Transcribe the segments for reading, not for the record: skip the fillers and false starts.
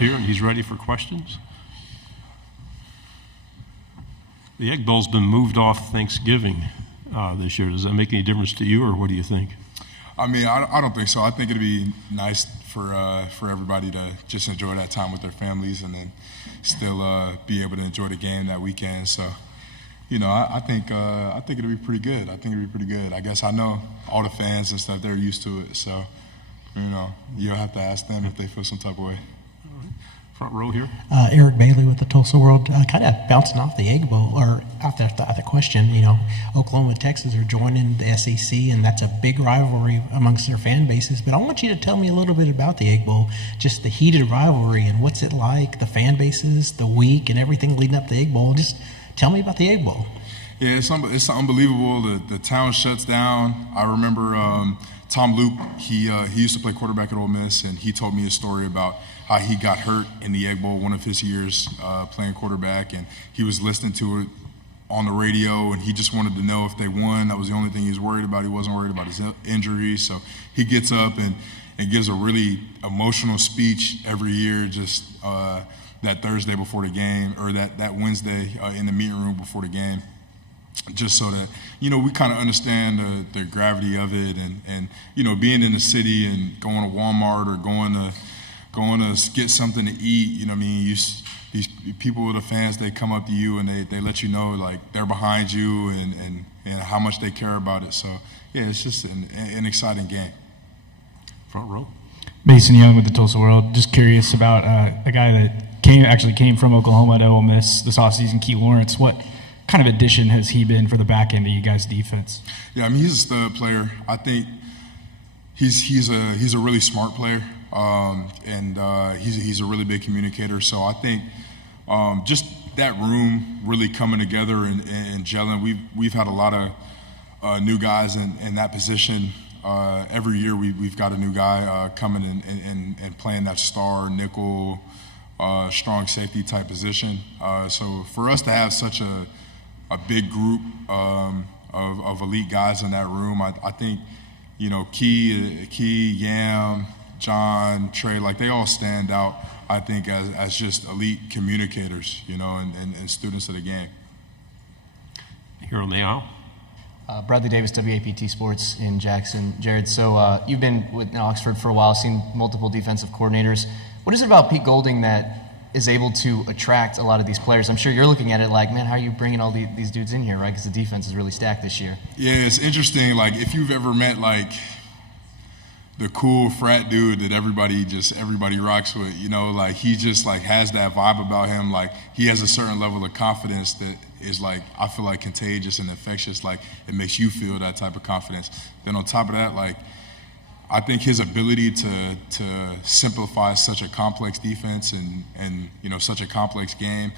here, and he's ready for questions. The Egg Bowl's been moved off Thanksgiving this year. Does that make any difference to you, or what do you think? I mean, I don't think so. I think it'd be nice for everybody to just enjoy that time with their families and then still be able to enjoy the game that weekend. So, I think it'll be pretty good. I guess I know all the fans and stuff, they're used to it. So, you'll have to ask them if they feel some type of way. Front row here. Eric Bailey with the Tulsa World. Kind of bouncing off the Egg Bowl, or off the question, Oklahoma and Texas are joining the SEC, and that's a big rivalry amongst their fan bases. But I want you to tell me a little bit about the Egg Bowl, just the heated rivalry, and what's it like, the fan bases, the week, and everything leading up to the Egg Bowl. Just tell me about the Egg Bowl. Yeah, it's unbelievable. The town shuts down. I remember Tom Luke, he used to play quarterback at Ole Miss, and he told me a story about how he got hurt in the Egg Bowl one of his years playing quarterback, and he was listening to it on the radio, and he just wanted to know if they won. That was the only thing he was worried about. He wasn't worried about his injury. So he gets up and gives a really emotional speech every year, just that Thursday before the game, or that Wednesday in the meeting room before the game, just so that, we kind of understand the gravity of it, and being in the city and going to Walmart or going to get something to eat, these people, the fans, they come up to you and they let you know, like, they're behind you and how much they care about it. So, yeah, it's just an exciting game. Front row. Mason Young with the Tulsa World. Just curious about a guy that came from Oklahoma to Ole Miss this offseason, Key Lawrence. What kind of addition has he been for the back end of you guys' defense? Yeah, he's a stud player. I think he's a really smart player. And he's a really big communicator. So I think just that room really coming together and gelling. We've had a lot of new guys in that position. Every year we've got a new guy coming and playing that star nickel, strong safety type position. So for us to have such a big group of elite guys in that room, I think Key, Yam, John, Trey, like, they all stand out, I think, as just elite communicators, and students of the game. Here on the aisle. Bradley Davis, WAPT Sports in Jackson. Jared, so you've been with Oxford for a while, seen multiple defensive coordinators. What is it about Pete Golding that is able to attract a lot of these players? I'm sure you're looking at it like, man, how are you bringing all these dudes in here, right? Because the defense is really stacked this year. Yeah, it's interesting. Like, if you've ever met, like, the cool frat dude that everybody rocks with, like, he just, like, has that vibe about him. Like, he has a certain level of confidence that is, like, I feel like contagious and infectious. Like, it makes you feel that type of confidence. Then on top of that, like, I think his ability to simplify such a complex defense and such a complex game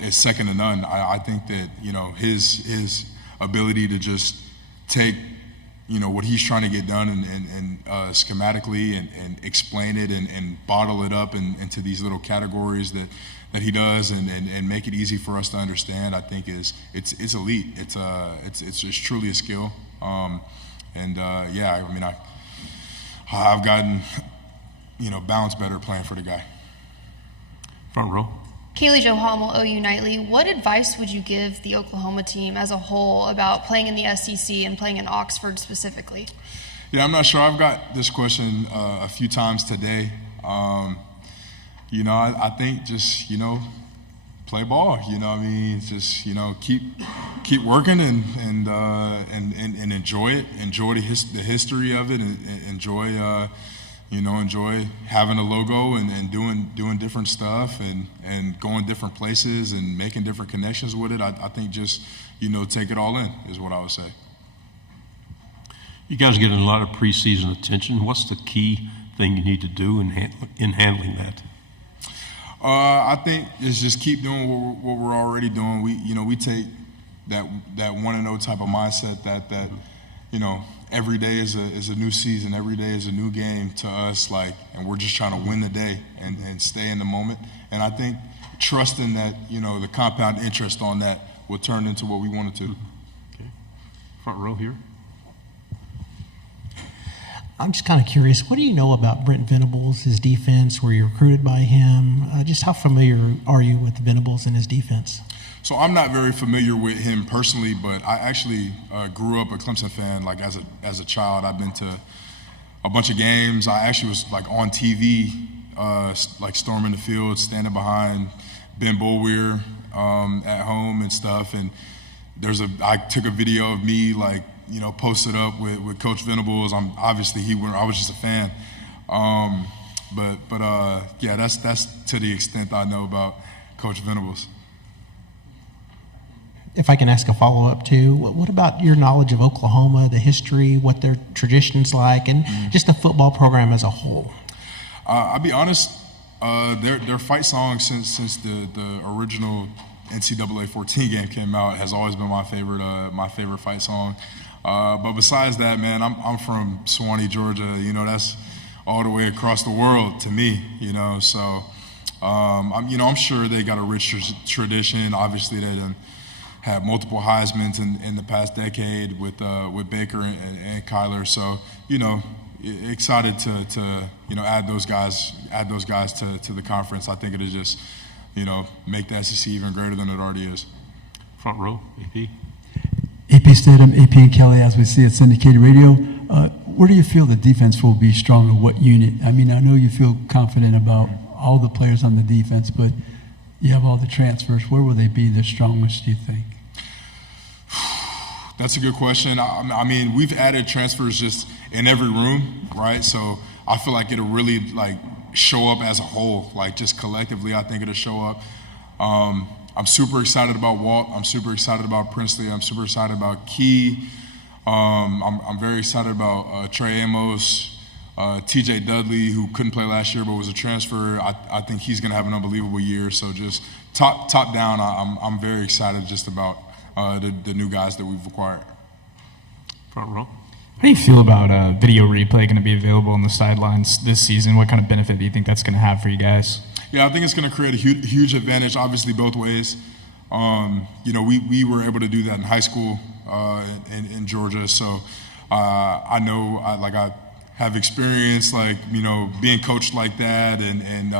is second to none. I think that, his ability to just take what he's trying to get done and schematically and explain it and bottle it up into these little categories that he does and make it easy for us to understand, I think it's elite. It's truly a skill. I've gotten balanced better playing for the guy. Front row. Kaylee Jo Hummel, OU Nightly. What advice would you give the Oklahoma team as a whole about playing in the SEC and playing in Oxford specifically? Yeah, I'm not sure. I've got this question a few times today. I think just, play ball. Just, keep working and enjoy it. Enjoy the history of it, and enjoy enjoy having a logo and doing different stuff and going different places and making different connections with it. I think just, take it all in is what I would say. You guys are getting a lot of preseason attention. What's the key thing you need to do in handling that? I think it's just keep doing what we're already doing. We take that 1-0 type of mindset that every day is a new season, every day is a new game to us, and we're just trying to win the day and stay in the moment. And I think trusting that, the compound interest on that will turn into what we want it to. Okay. Front row here. I'm just kind of curious, what do you know about Brent Venables, his defense? Were you recruited by him? Just how familiar are you with Venables and his defense? So I'm not very familiar with him personally, but I actually grew up a Clemson fan. Like as a child, I've been to a bunch of games. I actually was like on TV, like storming the field, standing behind Ben Boulware at home and stuff. And I took a video of me like, posted up with Coach Venables. I was just a fan. Yeah, that's to the extent I know about Coach Venables. If I can ask a follow-up too, what about your knowledge of Oklahoma, the history, what their traditions like, and just the football program as a whole? I'll be honest, their fight song since the original NCAA 14 game came out has always been my favorite fight song. But besides that, man, I'm from Suwanee, Georgia. That's all the way across the world to me. So I'm sure they got a rich tradition. Obviously, they done had multiple Heismans in the past decade with Baker and Kyler. So excited to add those guys to the conference. I think it'll just make the SEC even greater than it already is. Front row, AP. AP Stidham, AP and Kelly, as we see at syndicated radio. Where do you feel the defense will be stronger? What unit? I mean, I know you feel confident about all the players on the defense, but you have all the transfers. Where will they be the strongest, do you think? That's a good question. I mean, we've added transfers just in every room, right? So I feel like it'll really show up as a whole, just collectively. I think it'll show up. I'm super excited about Walt. I'm super excited about Princely. I'm super excited about Key. I'm very excited about Trey Amos, TJ Dudley, who couldn't play last year but was a transfer. I think he's going to have an unbelievable year. So just top down, I'm very excited just about the new guys that we've acquired. Front row. How do you feel about video replay going to be available on the sidelines this season? What kind of benefit do you think that's going to have for you guys? Yeah, I think it's going to create a huge advantage, obviously, both ways. We were able to do that in high school in Georgia, so I know I have experience, being coached like that, and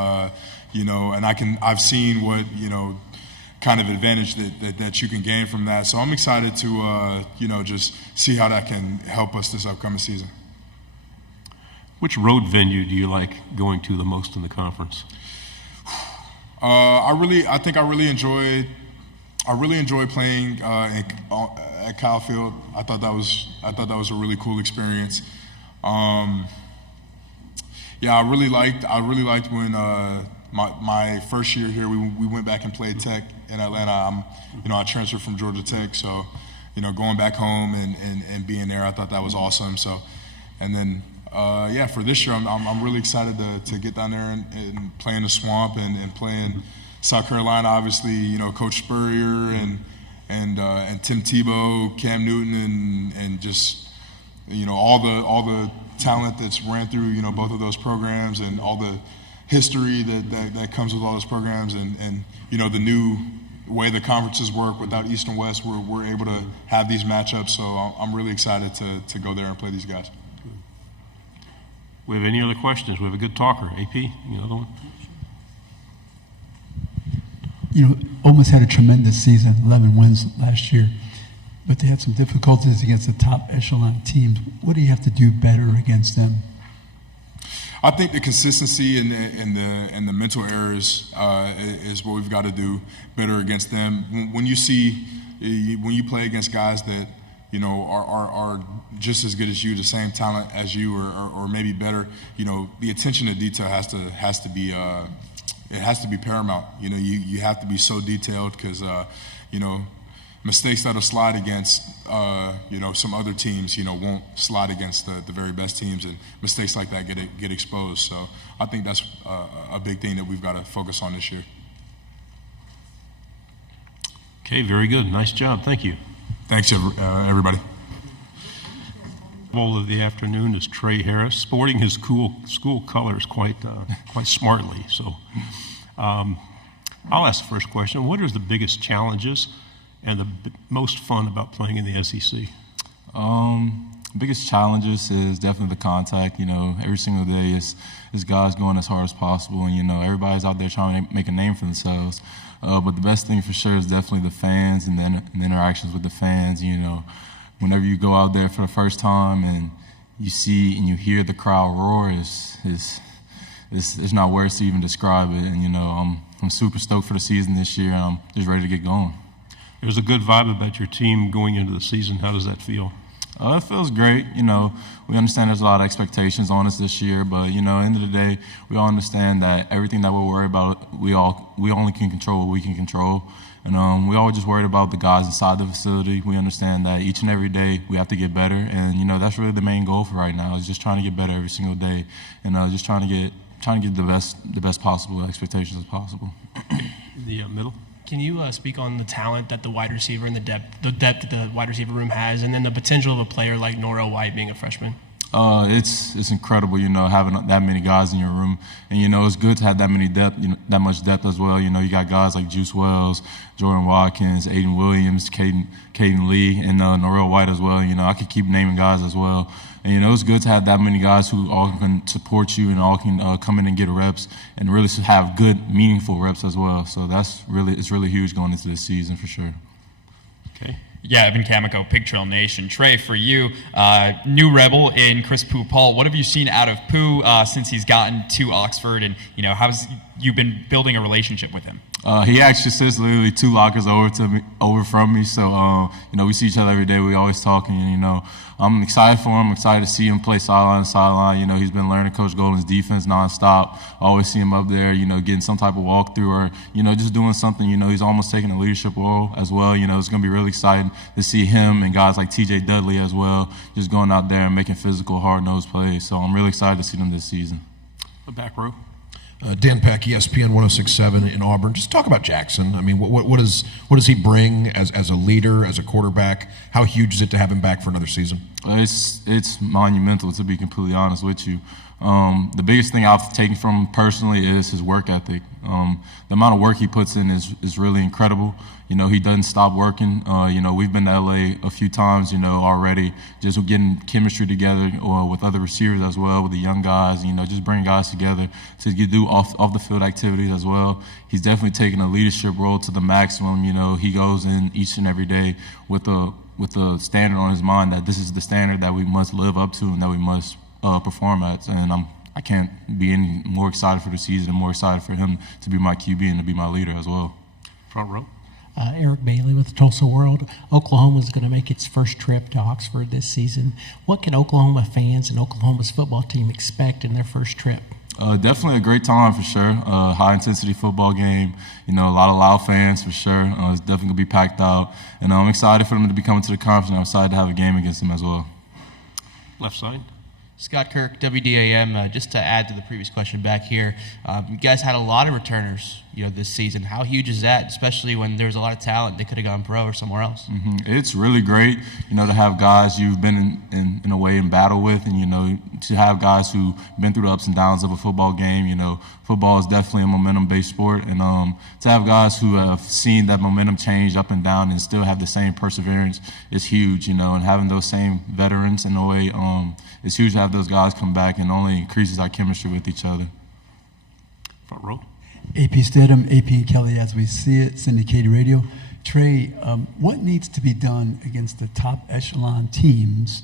I've seen what kind of advantage that you can gain from that. So I'm excited to just see how that can help us this upcoming season. Which road venue do you like going to the most in the conference? I think I really enjoy playing at Kyle Field. I thought that was a really cool experience. I really liked when my first year here we went back and played Tech in Atlanta. I transferred from Georgia Tech, so going back home and being there, I thought that was awesome. So, and then for this year, I'm really excited to get down there and play in the Swamp and play in South Carolina. Obviously, Coach Spurrier and Tim Tebow, Cam Newton, and just all the talent that's ran through both of those programs, and all the history that comes with all those programs, and the new way the conferences work without East and West, we're able to have these matchups. So I'm really excited to go there and play these guys. We have any other questions? We have a good talker. AP, you other one? Ole Miss had a tremendous season, 11 wins last year, but they had some difficulties against the top echelon teams. What do you have to do better against them? I think the consistency and the mental errors is what we've got to do better against them. When you play against guys that are just as good as you, the same talent as you, or maybe better, the attention to detail has to be paramount. You have to be so detailed, because mistakes that'll slide against some other teams won't slide against the very best teams, and mistakes like that get exposed. So I think that's a big thing that we've got to focus on this year. Okay, very good. Nice job. Thank you. Thanks, everybody. Bowl of the afternoon is Trey Harris, sporting his cool school colors quite smartly. So I'll ask the first question. What are the biggest challenges and the most fun about playing in the SEC? biggest challenges is definitely the contact. Every single day is guys going as hard as possible, and everybody's out there trying to make a name for themselves. But the best thing for sure is definitely the fans and the interactions with the fans. Whenever you go out there for the first time and you see and you hear the crowd roar, it's not words to even describe it. And I'm super stoked for the season this year. I'm just ready to get going. There's a good vibe about your team going into the season. How does that feel? It feels great. We understand there's a lot of expectations on us this year, but at the end of the day, we all understand that everything that we're worried about, we only can control what we can control. And we all just worried about the guys inside the facility. We understand that each and every day we have to get better, and that's really the main goal for right now, is just trying to get better every single day, and just trying to get the best possible expectations as possible. In the middle. Can you speak on the talent that the wide receiver and the depth that the wide receiver room has, and then the potential of a player like Norrell White being a freshman? It's incredible, having that many guys in your room, and it's good to have that much depth as well. You got guys like Juice Wells, Jordan Watkins, Aiden Williams, Caden Lee, and Norrell White as well. I could keep naming guys as well. And it's good to have that many guys who all can support you and all can come in and get reps and really have good, meaningful reps as well. So it's really huge going into this season for sure. Okay. Yeah, Evan Camico, Pig Trail Nation. Trey, for you, new Rebel in Chris Pooh-Paul. What have you seen out of Pooh since he's gotten to Oxford, and how's you been building a relationship with him? He actually sits literally 2 lockers over from me. So we see each other every day. We always talking, and I'm excited for him. I'm excited to see him play sideline to sideline. He's been learning Coach Golden's defense nonstop. I always see him up there, getting some type of walkthrough or just doing something. He's almost taking a leadership role as well. It's going to be really exciting to see him and guys like T.J. Dudley as well, just going out there and making physical, hard-nosed plays. So I'm really excited to see them this season. The back row. Dan Peck, ESPN 106.7 in Auburn. Just talk about Jaxon. I mean, what does he bring as a leader, as a quarterback? How huge is it to have him back for another season? It's monumental, to be completely honest with you. The biggest thing I've taken from him personally is his work ethic. The amount of work he puts in is really incredible. He doesn't stop working. We've been to LA a few times, already, just getting chemistry together with other receivers as well, with the young guys, just bringing guys together to do off the field activities as well. He's definitely taking a leadership role to the maximum. He goes in each and every day with a standard on his mind that this is the standard that we must live up to and that we must perform at. And I can't be any more excited for the season and more excited for him to be my QB and to be my leader as well. Front row. Eric Bailey with the Tulsa World. Oklahoma is going to make its first trip to Oxford this season. What can Oklahoma fans and Oklahoma's football team expect in their first trip? Definitely a great time for sure. High-intensity football game. A lot of loud fans for sure. It's definitely going to be packed out. And I'm excited for them to be coming to the conference, and I'm excited to have a game against them as well. Left side. Scott Kirk, WDAM. Just to add to the previous question back here, you guys had a lot of returners, this season. How huge is that, especially when there's a lot of talent they could have gone pro or somewhere else? Mm-hmm. It's really great, to have guys you've been in a way in battle with, and to have guys who've been through the ups and downs of a football game. Football is definitely a momentum-based sport, and to have guys who have seen that momentum change up and down and still have the same perseverance is huge. And having those same veterans in a way, it's huge to have those guys come back, and only increases our chemistry with each other. Front row. AP Stidham, AP and Kelly, as we see it, syndicated radio. Trey, what needs to be done against the top echelon teams,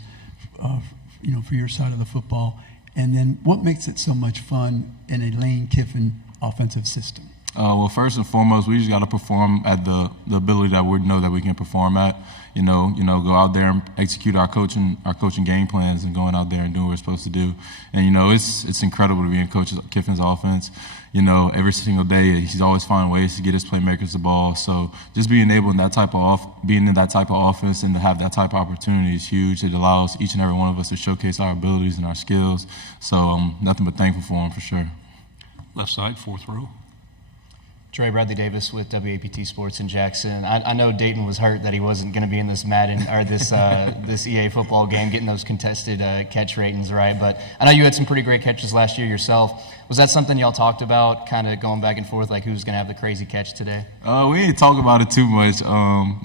for your side of the football? And then what makes it so much fun in a Lane Kiffin offensive system? Well, first and foremost, we just got to perform at the ability that we know that we can perform at. Go out there and execute our coaching game plans and going out there and doing what we're supposed to do. And it's incredible to be in Coach Kiffin's offense. Every single day he's always finding ways to get his playmakers the ball. So just being able in that type of being in that type of offense and to have that type of opportunity is huge. It allows each and every one of us to showcase our abilities and our skills. So I'm nothing but thankful for him for sure. Left side, fourth row. Trey, Bradley Davis with WAPT Sports in Jackson. I know Dayton was hurt that he wasn't going to be in this Madden or this EA football game, getting those contested catch ratings right. But I know you had some pretty great catches last year yourself. Was that something y'all talked about, kind of going back and forth, like who's going to have the crazy catch today? We didn't talk about it too much.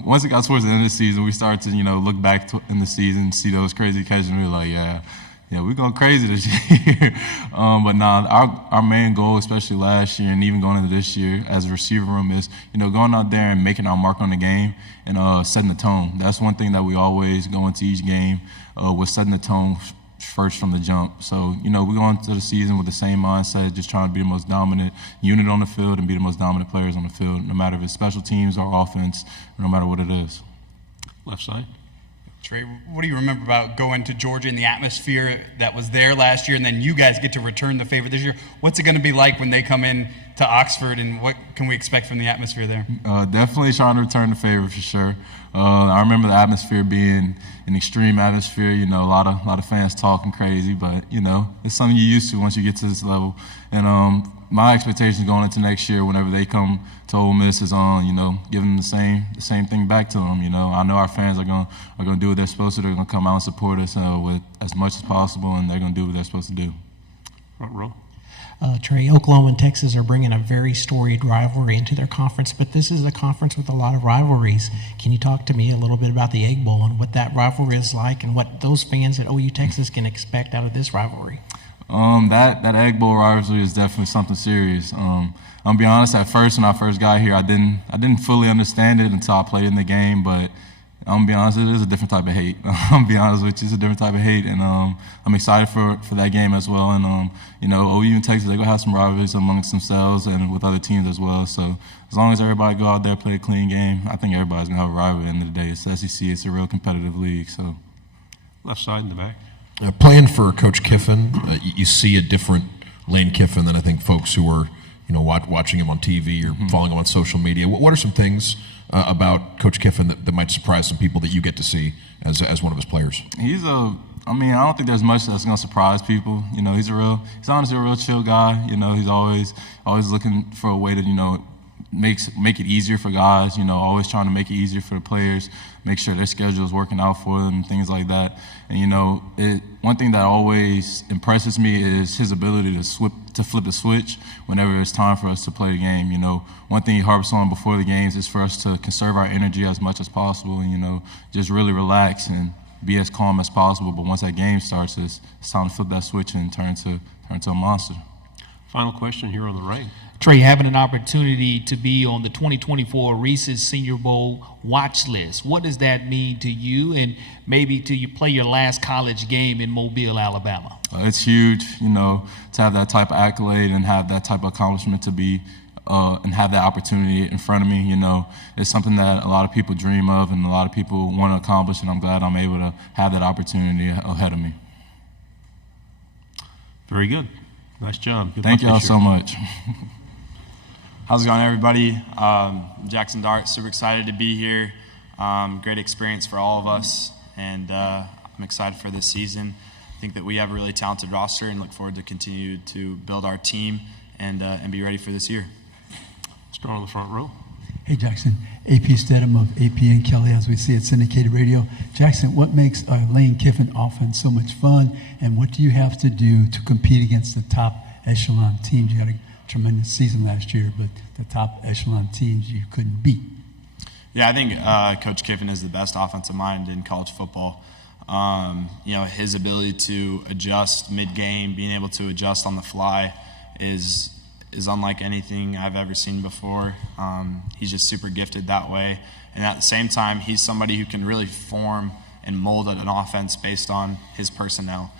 Once it got towards the end of the season, we started to look back in the season, see those crazy catches, and we were like, yeah, we're going crazy this year. But our main goal, especially last year and even going into this year as a receiver room, is going out there and making our mark on the game and setting the tone. That's one thing that we always go into each game with setting the tone first from the jump. So we go into the season with the same mindset, just trying to be the most dominant unit on the field and be the most dominant players on the field, no matter if it's special teams or offense, no matter what it is. Left side. Trey, what do you remember about going to Georgia and the atmosphere that was there last year, and then you guys get to return the favor this year? What's it going to be like when they come in to Oxford, and what can we expect from the atmosphere there? Definitely trying to return the favor for sure. I remember the atmosphere being an extreme atmosphere. A lot of fans talking crazy, but it's something you're used to once you get to this level. And my expectations going into next year, whenever they come to Ole Miss, is on giving them the same thing back to them. I know our fans are going to do what they're supposed to. They're going to come out and support us with as much as possible, and they're going to do what they're supposed to do. Front row. Trey, Oklahoma and Texas are bringing a very storied rivalry into their conference, but this is a conference with a lot of rivalries. Can you talk to me a little bit about the Egg Bowl and what that rivalry is like and what those fans at OU Texas can expect out of this rivalry? That Egg Bowl rivalry is definitely something serious. I'm gonna be honest. At first, when I first got here, I didn't fully understand it until I played in the game. But I'm gonna be honest, it is a different type of hate. I'm gonna be honest with you, it's a different type of hate, and I'm excited for that game as well. And OU and Texas, they're gonna have some rivalries amongst themselves and with other teams as well. So as long as everybody go out there play a clean game, I think everybody's gonna have a rivalry at the end of the day. It's the SEC. It's a real competitive league. So Left side in the back. Playing for Coach Kiffin, you see a different Lane Kiffin than I think folks who are, watching him on TV or following him on social media. What are some things about Coach Kiffin that might surprise some people that you get to see as one of his players? I don't think there's much that's gonna surprise people. He's honestly a real chill guy. He's always looking for a way to, make it easier for guys, always trying to make it easier for the players, make sure their schedule is working out for them and things like that. And, one thing that always impresses me is his ability to flip a switch whenever it's time for us to play the game. One thing he harps on before the games is for us to conserve our energy as much as possible and, just really relax and be as calm as possible. But once that game starts, it's time to flip that switch and turn to a monster. Final question here on the right. Trey, having an opportunity to be on the 2024 Reese's Senior Bowl watch list, what does that mean to you and maybe to you play your last college game in Mobile, Alabama? It's huge, to have that type of accolade and have that type of accomplishment to be and have that opportunity in front of me. It's something that a lot of people dream of and a lot of people want to accomplish, and I'm glad I'm able to have that opportunity ahead of me. Very good. Nice job. Good Thank luck y'all this so year. much. How's it going, everybody? Jackson Dart, super excited to be here. Great experience for all of us, and I'm excited for this season. I think that we have a really talented roster and look forward to continue to build our team and be ready for this year. Start on the front row. Hey, Jackson. AP Stedham of AP and Kelly, as we see at syndicated radio. Jackson, what makes Lane Kiffin offense so much fun, and what do you have to do to compete against the top echelon teams? You had a tremendous season last year, but the top echelon teams you couldn't beat. Yeah, I think Coach Kiffin is the best offensive mind in college football. His ability to adjust mid-game, being able to adjust on the fly is unlike anything I've ever seen before. He's just super gifted that way. And at the same time, he's somebody who can really form and mold an offense based on his personnel.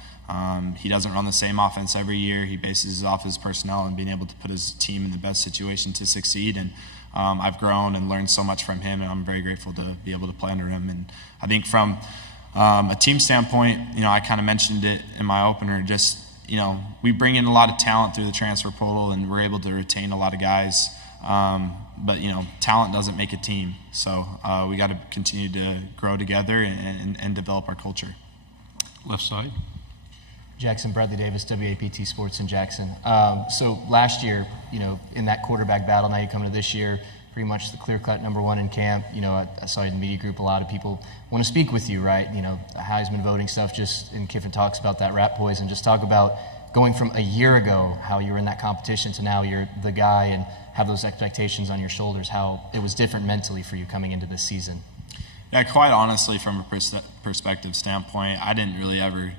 He doesn't run the same offense every year. He bases it off his personnel and being able to put his team in the best situation to succeed. And I've grown and learned so much from him, and I'm very grateful to be able to play under him. And I think from a team standpoint, I kind of mentioned it in my opener, just we bring in a lot of talent through the transfer portal, and we're able to retain a lot of guys. But talent doesn't make a team. So we got to continue to grow together and develop our culture. Left side. Jackson, Bradley Davis, WAPT Sports in Jackson. So last year, in that quarterback battle, now you come to this year, pretty much the clear-cut number one in camp. I saw you in the media group, a lot of people want to speak with you, right? Heisman voting stuff, and Kiffin talks about that rat poison. Just talk about going from a year ago, how you were in that competition, to now you're the guy and have those expectations on your shoulders, how it was different mentally for you coming into this season. Yeah, quite honestly, from a perspective standpoint, I didn't really ever,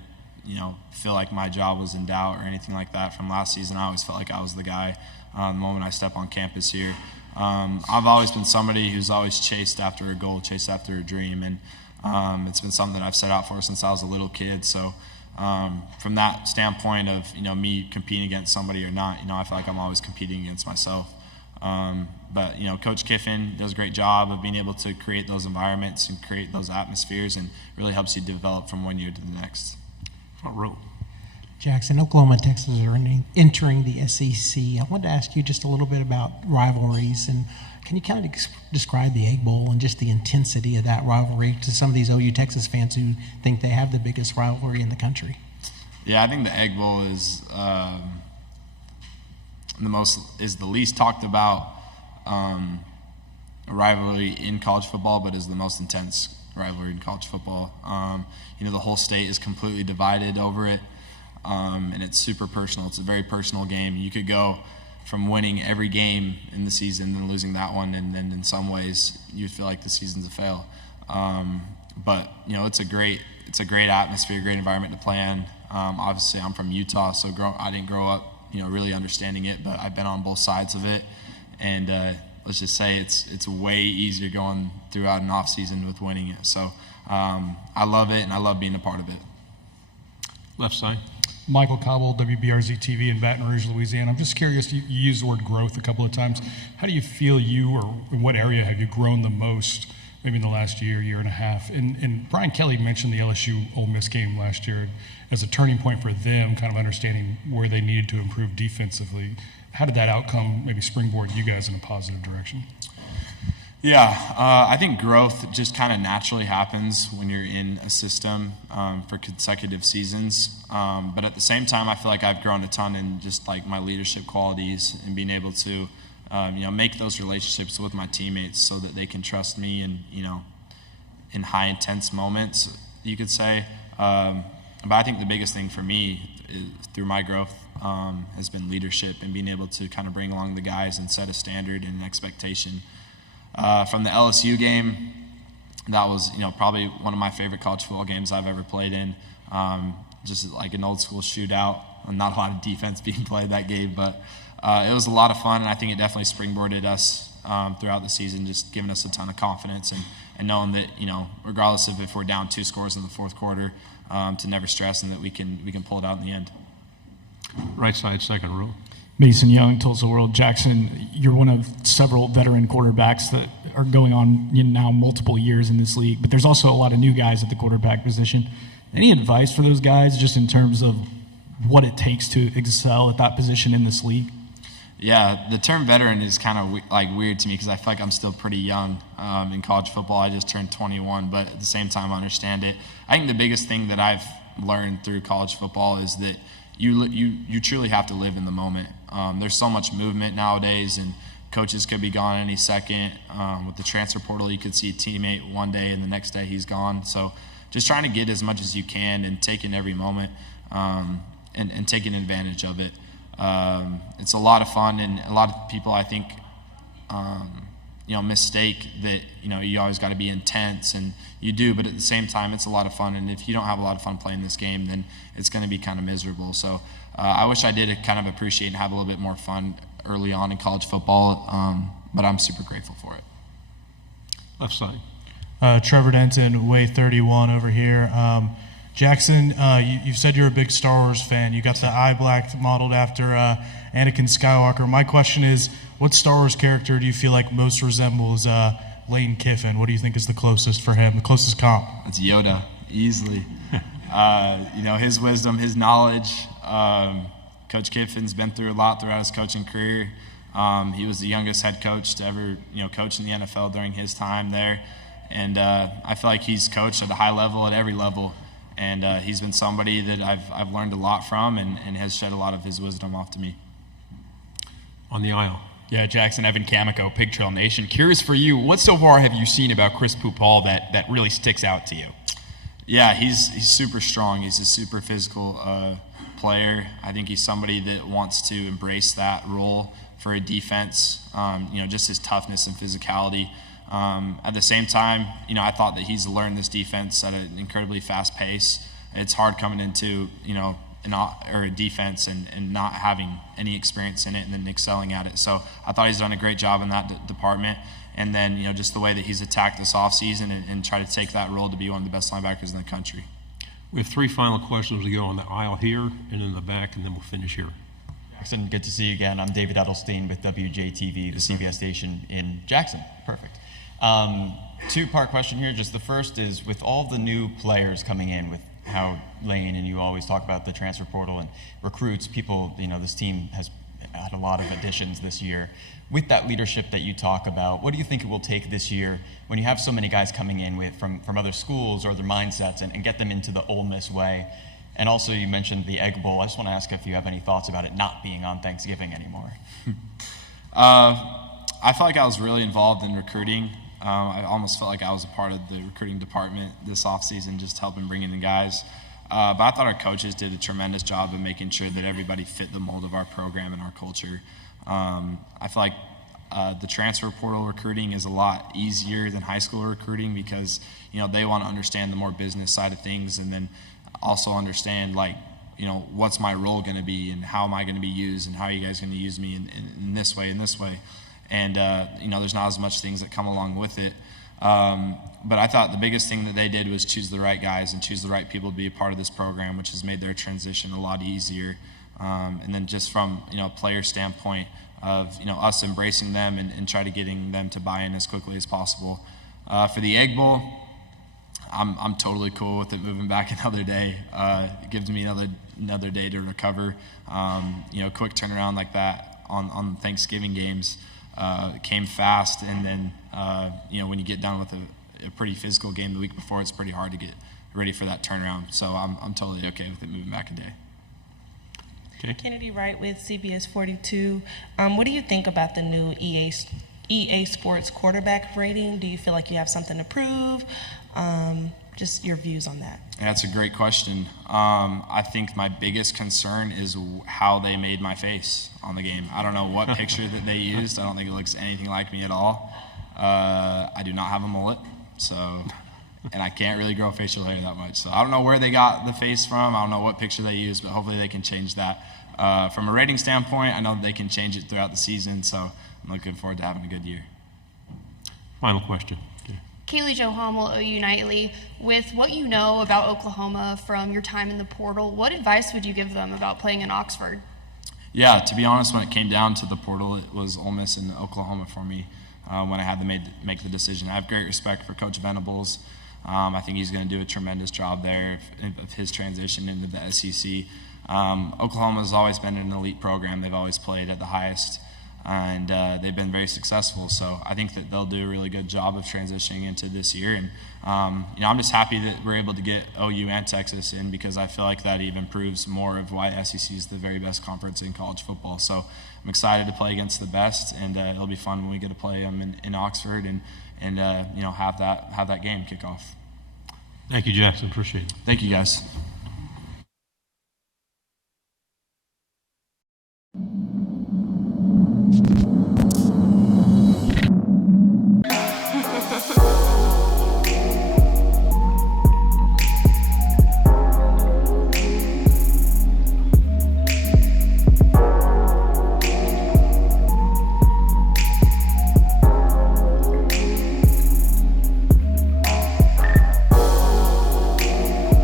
feel like my job was in doubt or anything like that from last season. I always felt like I was the guy the moment I step on campus here. I've always been somebody who's always chased after a goal, chased after a dream, and it's been something that I've set out for since I was a little kid. So from that standpoint of me competing against somebody or not, I feel like I'm always competing against myself. But Coach Kiffin does a great job of being able to create those environments and create those atmospheres, and really helps you develop from one year to the next. Front row. Jackson, Oklahoma and Texas are entering the SEC. I wanted to ask you just a little bit about rivalries, and can you kind of describe the Egg Bowl and just the intensity of that rivalry to some of these OU Texas fans who think they have the biggest rivalry in the country? Yeah, I think the Egg Bowl is the least talked about rivalry in college football, but is the most intense rivalry in college football. The whole state is completely divided over it. And it's super personal. It's a very personal game. You could go from winning every game in the season and losing that one, and then in some ways you feel like the season's a fail. But it's a great atmosphere, great environment to play in. Obviously, I'm from Utah, so I didn't grow up really understanding it, but I've been on both sides of it, and let's just say it's way easier going throughout an off season with winning it. So I love it, and I love being a part of it. Left side. Michael Cobble, WBRZ TV in Baton Rouge, Louisiana. I'm just curious, you used the word growth a couple of times. How do you feel or in what area have you grown the most, maybe in the last year and a half? And Brian Kelly mentioned the LSU Ole Miss game last year as a turning point for them, kind of understanding where they needed to improve defensively. How did that outcome maybe springboard you guys in a positive direction? Yeah, I think growth just kind of naturally happens when you're in a system for consecutive seasons. But at the same time, I feel like I've grown a ton in just like my leadership qualities and being able to, make those relationships with my teammates so that they can trust me and, in high intense moments, you could say. But I think the biggest thing for me through my growth has been leadership and being able to kind of bring along the guys and set a standard and an expectation. From the LSU game, that was probably one of my favorite college football games I've ever played in. Just like an old school shootout, not a lot of defense being played that game, but it was a lot of fun, and I think it definitely springboarded us throughout the season, just giving us a ton of confidence and knowing that regardless of if we're down 2 scores in the fourth quarter, to never stress and that we can pull it out in the end. Right side, second row. Mason Young, Tulsa World. Jackson, you're one of several veteran quarterbacks that are going on now multiple years in this league, but there's also a lot of new guys at the quarterback position. Any advice for those guys just in terms of what it takes to excel at that position in this league? Yeah, the term veteran is kind of weird to me because I feel like I'm still pretty young in college football. I just turned 21, but at the same time I understand it. I think the biggest thing that I've learned through college football is that you truly have to live in the moment. There's so much movement nowadays, and coaches could be gone any second. With the transfer portal, you could see a teammate one day and the next day he's gone. So just trying to get as much as you can and taking every moment and taking advantage of it. It's a lot of fun, and a lot of people, I think, mistake that, you always got to be intense, and you do, but at the same time, it's a lot of fun, and if you don't have a lot of fun playing this game, then it's going to be kind of miserable. So I wish I did kind of appreciate and have a little bit more fun early on in college football, but I'm super grateful for it. Left side. Trevor Denton, Way 31 over here. Jackson, you've said you're a big Star Wars fan. You got the eye black modeled after Anakin Skywalker. My question is, what Star Wars character do you feel like most resembles Lane Kiffin? What do you think is the closest for him, the closest comp? It's Yoda, easily. His wisdom, his knowledge. Coach Kiffin's been through a lot throughout his coaching career. He was the youngest head coach to ever, coach in the NFL during his time there. And I feel like he's coached at a high level, at every level. And he's been somebody that I've learned a lot from and has shed a lot of his wisdom off to me. On the aisle. Yeah, Jackson, Evan Camico, Pig Trail Nation. Curious for you, what so far have you seen about Chris Pupal that really sticks out to you? Yeah, he's super strong. He's a super physical player. I think he's somebody that wants to embrace that role for a defense. Just his toughness and physicality. At the same time, I thought that he's learned this defense at an incredibly fast pace. It's hard coming into, a defense and not having any experience in it and then excelling at it. So I thought he's done a great job in that department. And then, just the way that he's attacked this offseason and tried to take that role to be one of the best linebackers in the country. We have 3 final questions to go on the aisle here and in the back, and then we'll finish here. Jackson, good to see you again. I'm David Edelstein with WJTV, the CBS station in Jackson. Perfect. 2-part question here. Just the first is, with all the new players coming in, with how Lane and you always talk about the transfer portal and recruits, people, this team has had a lot of additions this year. With that leadership that you talk about, what do you think it will take this year when you have so many guys coming in from other schools or other mindsets and get them into the Ole Miss way? And also, you mentioned the Egg Bowl. I just want to ask if you have any thoughts about it not being on Thanksgiving anymore. I felt like I was really involved in recruiting. I almost felt like I was a part of the recruiting department this offseason, just helping bring in the guys. But I thought our coaches did a tremendous job of making sure that everybody fit the mold of our program and our culture. I feel like the transfer portal recruiting is a lot easier than high school recruiting because, they want to understand the more business side of things and then also understand, what's my role going to be and how am I going to be used and how are you guys going to use me in this way and this way. And, there's not as much things that come along with it. But I thought the biggest thing that they did was choose the right guys and choose the right people to be a part of this program, which has made their transition a lot easier. And then just from, a player standpoint of, us embracing them and try to getting them to buy in as quickly as possible. For the Egg Bowl, I'm totally cool with it moving back another day. It gives me another day to recover. Quick turnaround like that on Thanksgiving games came fast, and then when you get done with a pretty physical game the week before, it's pretty hard to get ready for that turnaround. So I'm totally okay with it moving back a day. Okay. Kennedy Wright with CBS 42. What do you think about the new EA Sports quarterback rating? Do you feel like you have something to prove? Just your views on that. That's a great question. I think my biggest concern is how they made my face on the game. I don't know what picture that they used. I don't think it looks anything like me at all. I do not have a mullet, and I can't really grow facial hair that much. So I don't know where they got the face from. I don't know what picture they used, but hopefully they can change that. From a rating standpoint, I know that they can change it throughout the season, so I'm looking forward to having a good year. Final question. Kaylee Jo Hummel, OU Nightly. With what you know about Oklahoma from your time in the portal, what advice would you give them about playing in Oxford? Yeah, to be honest, when it came down to the portal, it was Ole Miss and Oklahoma for me when I had to make the decision. I have great respect for Coach Venables. I think he's going to do a tremendous job there of his transition into the SEC. Oklahoma has always been an elite program. They've always played at the highest, and they've been very successful. So I think that they'll do a really good job of transitioning into this year. And I'm just happy that we're able to get OU and Texas in, because I feel like that even proves more of why SEC is the very best conference in college football. So I'm excited to play against the best, and it'll be fun when we get to play them in Oxford and have that game kick off. Thank you, Jackson. Appreciate it. Thank you, guys.